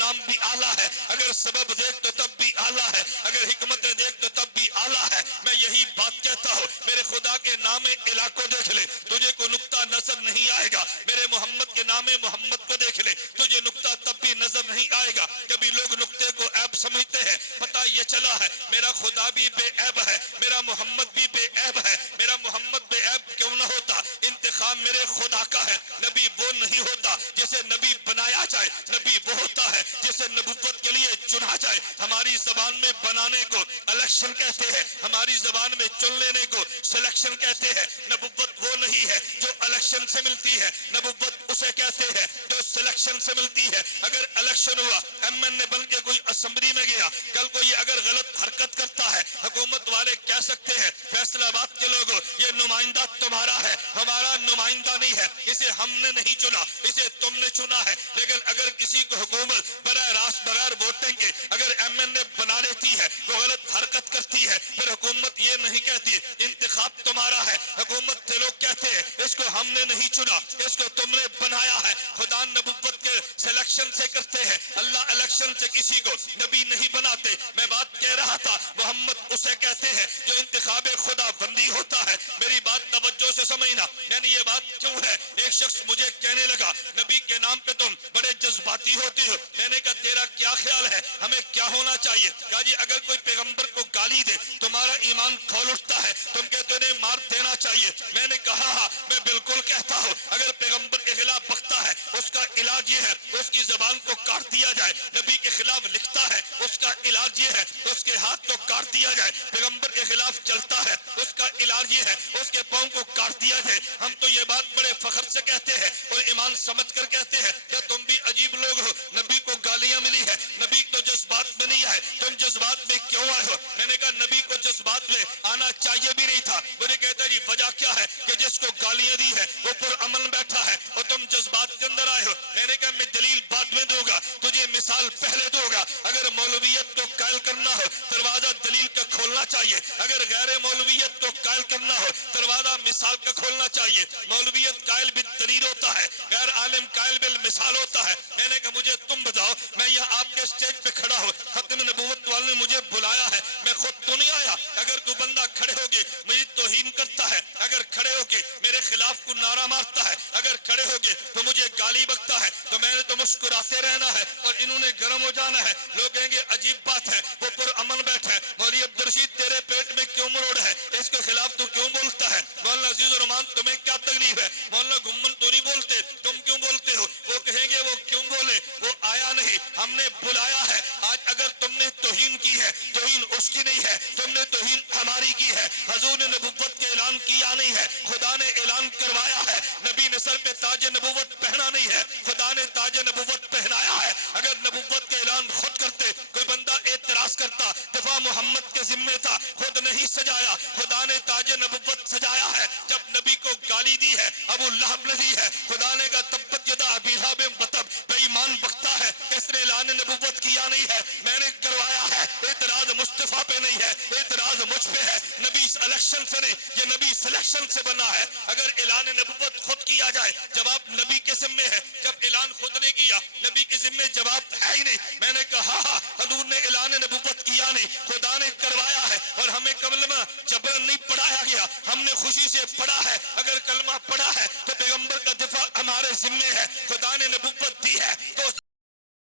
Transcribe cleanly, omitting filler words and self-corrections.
نام بھی اعلیٰ ہے، اگر سبب دیکھ تو تب بھی اعلیٰ ہے، اگر حکمتیں دیکھ تو تب بھی اعلیٰ ہے۔ میں یہی بات کہتا ہوں، میرے خدا کے نام الہ کو دیکھ لے، تجھے کوئی نقطہ نظر نہیں آئے گا۔ میرے محمد کے نام محمد کو دیکھ لے، تجھے نقطہ تب بھی نظر نہیں آئے گا۔ کبھی لوگ نقطے کو عیب سمجھتے ہیں، پتہ یہ چلا ہے میرا خدا بھی بے عیب ہے، میرا محمد بھی بے عیب ہے۔ میرا محمد بے عیب کیوں نہ ہوتا؟ انتخاب میرے خدا کا ہے۔ نبی وہ نہیں ہوتا جسے نبی بنایا جائے، نبی وہ ہوتا ہے جسے نبوت کے لیے چنا جائے۔ ہماری زبان میں بنانے کو الیکشن کہتے ہیں، ہماری زبان میں چن لینے کو سلیکشن کہتے ہیں۔ نبوت وہ نہیں ہے جو الیکشن سے ملتی ہے، نبوت اسے کہتے ہیں جو سلیکشن سے ملتی ہے۔ اگر الیکشن ہوا، ایم این اے بن کے کوئی اسمبلی میں گیا، کل کو یہ اگر غلط حرکت کرتا ہے، حکومت والے کہہ سکتے ہیں فیصلہ آباد کے لوگوں یہ نمائندہ تمہارا ہے، ہمارا نمائندہ نہیں ہے، اسے ہم نے نہیں چنا، اسے تم نے چنا ہے۔ لیکن اگر کسی کو حکومت براہ راست بغیر ووٹنگ کے اگر ایم این اے بنا لیتی ہے، وہ غلط حرکت کرتی ہے، پھر حکومت یہ نہیں کہتی انتخاب تمہارا ہے، حکومت کے لوگ کہتے ہیں اس کو ہم نے نہیں چنا، اس کو تم نے بنایا ہے۔ خدا نبوت کے سلیکشن سے کرتے ہیں، اللہ الیکشن سے کسی کو نبی نہیں بناتے۔ میں بات کہہ رہا تھا محمد اسے کہتے ہیں جو انتخاب خدا بندی ہوتا ہے۔ میری بات توجہ سے سمجھنا، یعنی یہ بات کیوں ہے؟ ایک شخص مجھے کہنے لگا نبی کے نام پہ تم بڑے جذباتی ہوتے ہو۔ میں نے کہا تیرا کیا خیال ہے ہمیں کیا ہونا چاہیے؟ کہا جی اگر کوئی پیغمبر کو گالی دے تمہارا ایمان کھول اٹھتا ہے، تم کہتے انہیں مار دینا چاہیے۔ میں نے کہا ہاں میں بالکل کہتا ہوں، اگر پیغمبر کے خلاف بکتا ہے اس کا علاج یہ ہے اس کی زبان کو کاٹ دیا جائے، نبی کے خلاف لکھتا ہے اس کا علاج یہ ہے اس کے ہاتھ کو کاٹ دیا جائے، پیغمبر کے خلاف چلتا ہے اس کا علاج یہ ہے اس کے پاؤں کو کاٹ دیا جائے۔ ہم تو یہ بات بڑے فخر سے کہتے ہیں اور ایمان سمجھ کر کہتے ہیں کہ تم بھی عجیب لوگ ہو، نبی کو گالیاں ملی ہے، نبی تو جذبات میں نہیں آئے، تم جذبات میں کیوں آئے ہو؟ میں نے کہا نبی کو جذبات میں آنا چاہیے بھی نہیں تھا۔ مجھے کہتا ہے جی وجہ کیا ہے کہ جس کو گالیاں دی ہے وہ پر امن بیٹھا ہے اور تم جذبات کے اندر آئے ہو۔ میں نے کہا میں دلیل بعد میں دوں گا، تجھے مثال پہلے دوں گا۔ اگر مولویت کو قائل کرنا ہو دروازہ دلیل کا کھولنا چاہیے، اگر غیر مولویت کو قائل کرنا ہو دروازہ مثال کا کھولنا چاہیے۔ مولویت قائل بالدلیل ہوتا ہے، غیر عالم قائل بالمثال ہوتا ہے۔ میں نے کہا مجھے تم بتاؤ، میں یہاں آپ کے سٹیج پہ کھڑا ہوں، ختم نبوت والے نے مجھے بلایا ہے، میں خود تو نہیں آیا۔ اگر کوئی بندہ کھڑے ہو کے مجھے توہین کرتا ہے، اگر کھڑے ہو کے میرے خلاف کو نعرہ مارتا ہے، اگر کھڑے ہو کے تو مجھے گالی بکتا ہے، تو میں نے تو مسکراتے رہنا ہے اور انہوں نے گرم ہو جانا ہے۔ لوگ کہیں گے عجیب بات ہے وہ پر امن بیٹھا ہے، مولوی عبدالرشید تیرے پیٹ میں کیوں مروڑ ہے، اس کے خلاف تو کیوں بولتا ہے؟ مولانا عزیز الرحمان تمہیں کیا تکلیف ہے؟ مولانا گمن تو نہیں بولتے، تم کیوں بولتے ہو؟ وہ کہیں گے وہ کیوں بولے، وہ آیا نہیں، ہم نے بلایا ہے۔ آج اگر تم نے توہین کی ہے، توہین اس کی نہیں ہے، تم نے توہین ہماری کی ہے۔ حضور نے نبوت کے اعلان کیا نہیں ہے، خدا نے اعلان کروایا ہے۔ نبی نے سر پہ تاج نبوت پہنا نہیں ہے، خدا نے تاج نبوت پہنایا ہے۔ اگر نبوت کے اعلان خود کرتے، کوئی بندہ اعتراض کرتا، دفاع محمد کے ذمے تھا، خود نہیں سجایا، خدا نے تاج نبوت سجایا ہے۔ جب نبی کو گالی دی ہے ابو لہب نے دی ہے، خدا نے کہا تبت یدا ابی لہب وتب، بے ایمان بکتا ہے اس نے اعلان نبوت کیا نہیں ہے، میں نے کروایا ہے۔ اعتراض مصطفیٰ پہ نہیں ہے، اعتراض مجھ پہ ہے۔ نبی الیکشن سے نہیں، یہ نبی سلیکشن سے بنا ہے۔ اگر اعلان نبوت خود کیا جائے جواب نبی کے ذمے ہے، جب اعلان خود نے کیا نبی کے ذمے جواب ہے ہی نہیں۔ میں نے کہا حضور نے اعلان نبوت کیا نہیں، خدا نے کروایا ہے اور ہمیں کلمہ جبرن نہیں پڑھایا گیا، ہم نے خوشی سے پڑھا ہے۔ اگر کلمہ پڑھا ہے تو پیغمبر کا دفاع ہمارے ذمے ہے، خدا نے نبوت دی ہے تو